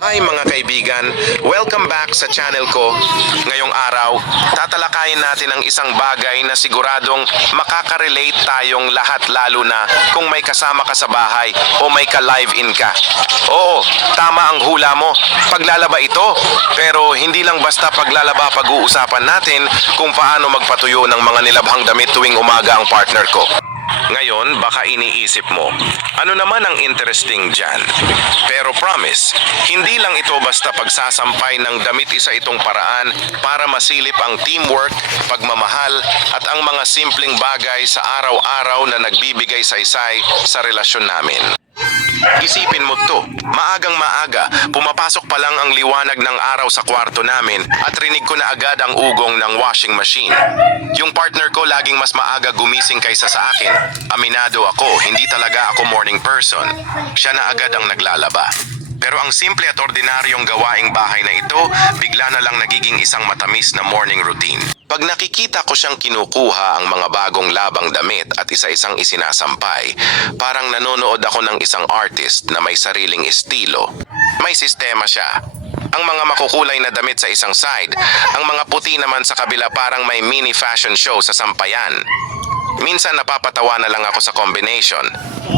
Hi mga kaibigan, welcome back sa channel ko. Ngayong araw, tatalakayin natin ang isang bagay na siguradong makaka-relate tayong lahat lalo na kung may kasama ka sa bahay o may ka-live-in ka. Oo, tama ang hula mo. Paglalaba ito. Pero hindi lang basta paglalaba pag-uusapan natin kung paano magpatuyo ng mga nilabhang damit tuwing umaga ang partner ko. Ngayon, baka iniisip mo, ano naman ang interesting dyan? Pero promise, hindi lang ito basta pagsasampay ng damit isa itong paraan para masilip ang teamwork, pagmamahal, at ang mga simpleng bagay sa araw-araw na nagbibigay saysay sa relasyon namin. Isipin mo to, maagang maaga, pumapasok pa lang ang liwanag ng araw sa kwarto namin at rinig ko na agad ang ugong ng washing machine. Yung partner ko laging mas maaga gumising kaysa sa akin. Aminado ako, hindi talaga ako morning person. Siya na agad ang naglalaba. Pero ang simple at ordinaryong gawaing bahay na ito, bigla na lang nagiging isang matamis na morning routine. Pag nakikita ko siyang kinukuha ang mga bagong labang damit at isa-isang isinasampay, parang nanonood ako ng isang artist na may sariling estilo. May sistema siya. Ang mga makukulay na damit sa isang side, ang mga puti naman sa kabila parang may mini fashion show sa sampayan. Minsan napapatawa na lang ako sa combination.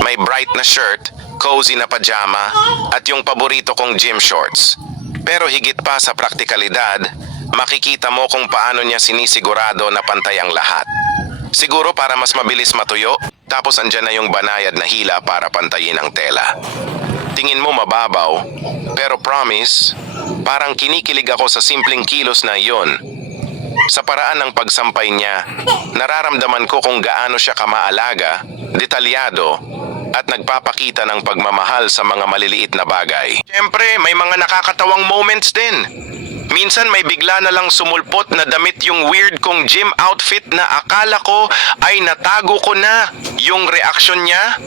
May bright na shirt, cozy na pajama, at yung paborito kong gym shorts. Pero higit pa sa praktikalidad, makikita mo kung paano niya sinisigurado na pantay ang lahat. Siguro para mas mabilis matuyo, tapos andyan na yung banayad na hila para pantayin ang tela. Tingin mo mababaw, pero promise, parang kinikilig ako sa simpleng kilos na iyon sa paraan ng pagsampay niya, nararamdaman ko kung gaano siya kamaalaga, detalyado, at nagpapakita ng pagmamahal sa mga maliliit na bagay. Siyempre, may mga nakakatawang moments din. Minsan may bigla na lang sumulpot na damit yung weird kong gym outfit na akala ko ay natago ko na. Yung reaksyon niya,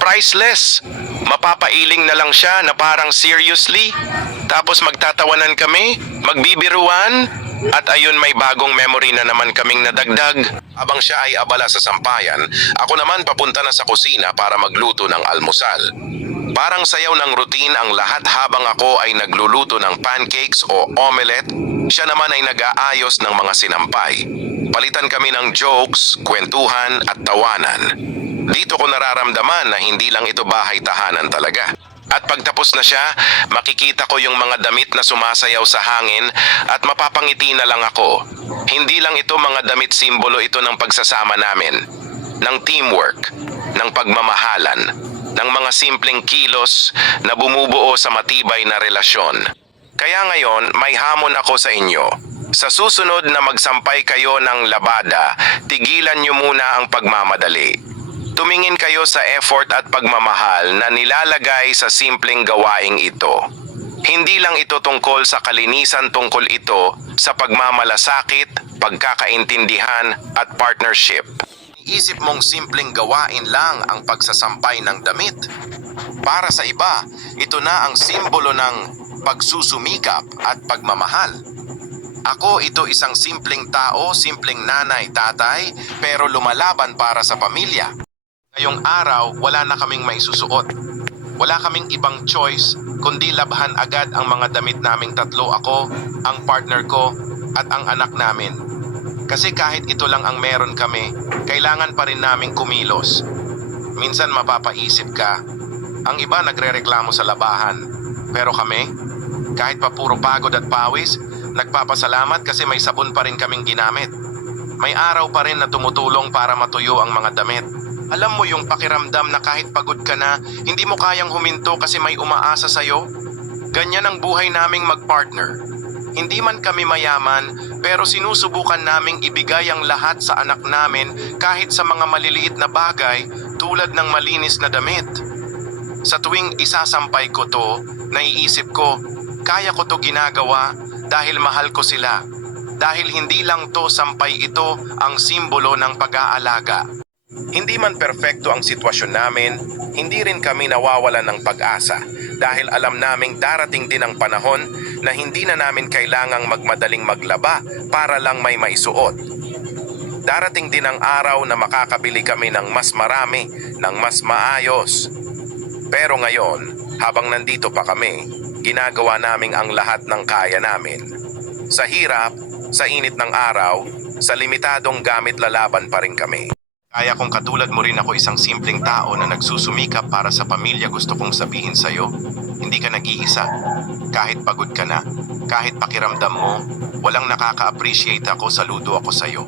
priceless. Mapapailing na lang siya na parang seriously. Tapos magtatawanan kami, magbibiruan, at ayun may bagong memory na naman kaming nadagdag. Habang siya ay abala sa sampayan, ako naman papunta na sa kusina para magluto ng almusal. Parang sayaw ng routine ang lahat habang ako ay nagluluto ng pancakes o omelette, siya naman ay nag-aayos ng mga sinampay. Palitan kami ng jokes, kwentuhan at tawanan. Dito ko nararamdaman na hindi lang ito bahay tahanan talaga. At pagtapos na siya, makikita ko yung mga damit na sumasayaw sa hangin at mapapangiti na lang ako. Hindi lang ito mga damit simbolo ito ng pagsasama namin, ng teamwork, ng pagmamahalan, ng mga simpleng kilos na bumubuo sa matibay na relasyon. Kaya ngayon, may hamon ako sa inyo. Sa susunod na magsampay kayo ng labada, tigilan niyo muna ang pagmamadali. Tumingin kayo sa effort at pagmamahal na nilalagay sa simpleng gawaing ito. Hindi lang ito tungkol sa kalinisan tungkol ito sa pagmamalasakit, pagkakaintindihan at partnership. Isip mong simpleng gawain lang ang pagsasampay ng damit. Para sa iba, ito na ang simbolo ng pagsusumikap at pagmamahal. Ako ito isang simpleng tao, simpleng nanay, tatay, pero lumalaban para sa pamilya. Ngayong araw, wala na kaming maisusuot. Wala kaming ibang choice kundi labhan agad ang mga damit naming tatlo ako, ang partner ko, at ang anak namin. Kasi kahit ito lang ang meron kami, kailangan pa rin naming kumilos. Minsan mapapaisip ka, ang iba nagrereklamo sa labahan. Pero kami, kahit pa puro pagod at pawis, nagpapasalamat kasi may sabon pa rin kaming ginamit. May araw pa rin na tumutulong para matuyo ang mga damit. Alam mo yung pakiramdam na kahit pagod ka na, hindi mo kayang huminto kasi may umaasa sa'yo? Ganyan ang buhay naming magpartner. Hindi man kami mayaman, pero sinusubukan naming ibigay ang lahat sa anak namin kahit sa mga maliliit na bagay tulad ng malinis na damit. Sa tuwing isasampay ko to, naiisip ko, kaya ko to ginagawa dahil mahal ko sila. Dahil hindi lang to sampay ito ang simbolo ng pag-aalaga. Hindi man perpekto ang sitwasyon namin, hindi rin kami nawawalan ng pag-asa dahil alam naming darating din ang panahon na hindi na namin kailangang magmadaling maglaba para lang may maisuot. Darating din ang araw na makakabili kami ng mas marami, ng mas maayos. Pero ngayon, habang nandito pa kami, ginagawa naming ang lahat ng kaya namin. Sa hirap, sa init ng araw, sa limitadong gamit lalaban pa rin kami. Kaya kung katulad mo rin ako isang simpleng tao na nagsusumikap para sa pamilya gusto kong sabihin sa'yo, hindi ka nag-iisa. Kahit pagod ka na, kahit pakiramdam mo, walang nakaka-appreciate ako, saludo ako sa'yo.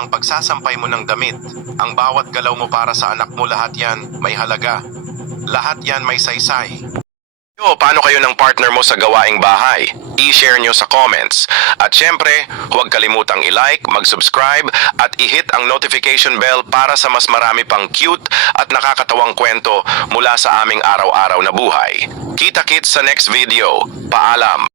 Ang pagsasampay mo ng damit, ang bawat galaw mo para sa anak mo, lahat yan may halaga. Lahat yan may saysay. Yo, paano kayo ng partner mo sa gawaing bahay? I-share nyo sa comments. At syempre, huwag kalimutang i-like, mag-subscribe at i-hit ang notification bell para sa mas marami pang cute at nakakatawang kwento mula sa aming araw-araw na buhay. Kita-kits sa next video. Paalam!